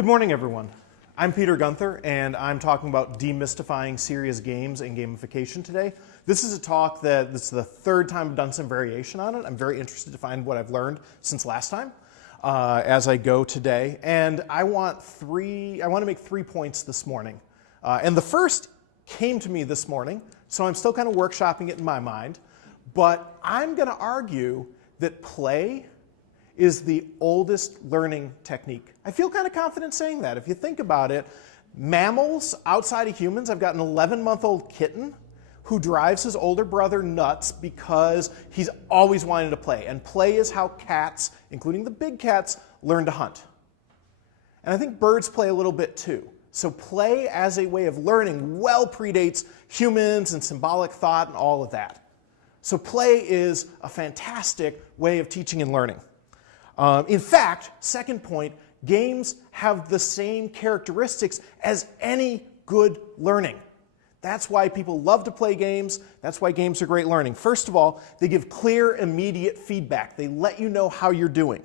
Good morning, everyone. I'm Peter Guenther, and I'm talking about demystifying serious games and gamification today. This is a talk this is the third time I've done some variation on it. I'm very interested to find what I've learned since last time as I go today. And I want to make 3 points this morning. And the first came to me this morning, so I'm still kind of workshopping it in my mind. But I'm going to argue that play is the oldest learning technique. I feel kind of confident saying that. If you think about it, mammals outside of humans, I've got an 11-month-old kitten who drives his older brother nuts because he's always wanting to play. And play is how cats, including the big cats, learn to hunt. And I think birds play a little bit too. So play as a way of learning well predates humans and symbolic thought and all of that. So play is a fantastic way of teaching and learning. In fact, second point, games have the same characteristics as any good learning. That's why people love to play games. That's why games are great learning. First of all, they give clear, immediate feedback. They let you know how you're doing.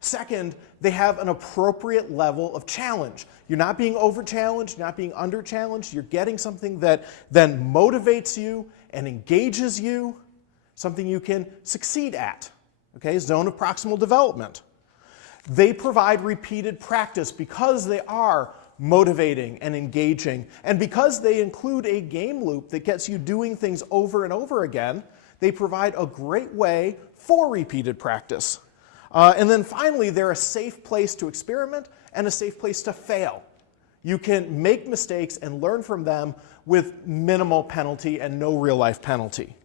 Second, they have an appropriate level of challenge. You're not being over-challenged, you're not being under-challenged. You're getting something that then motivates you and engages you, something you can succeed at. Okay, zone of proximal development. They provide repeated practice because they are motivating and engaging, and because they include a game loop that gets you doing things over and over again. They provide a great way for repeated practice. And then finally, they're a safe place to experiment and a safe place to fail. You can make mistakes and learn from them with minimal penalty and no real-life penalty.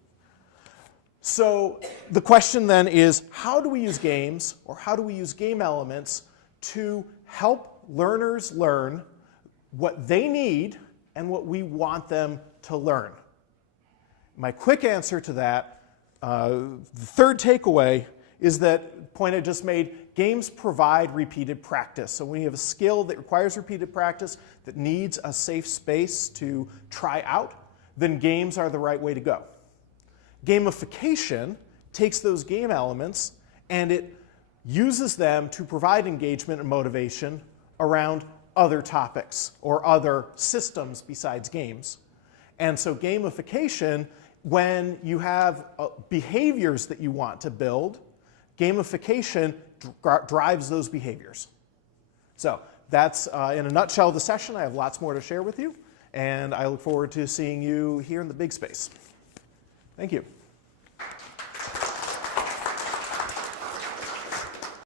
So the question then is, how do we use games, or how do we use game elements to help learners learn what they need and what we want them to learn? My quick answer to that, the third takeaway, is that point I just made: games provide repeated practice. So when you have a skill that requires repeated practice, that needs a safe space to try out, then games are the right way to go. Gamification takes those game elements and it uses them to provide engagement and motivation around other topics or other systems besides games. And so gamification, when you have behaviors that you want to build, gamification drives those behaviors. So that's, in a nutshell, the session. I have lots more to share with you, and I look forward to seeing you here in the big space. Thank you.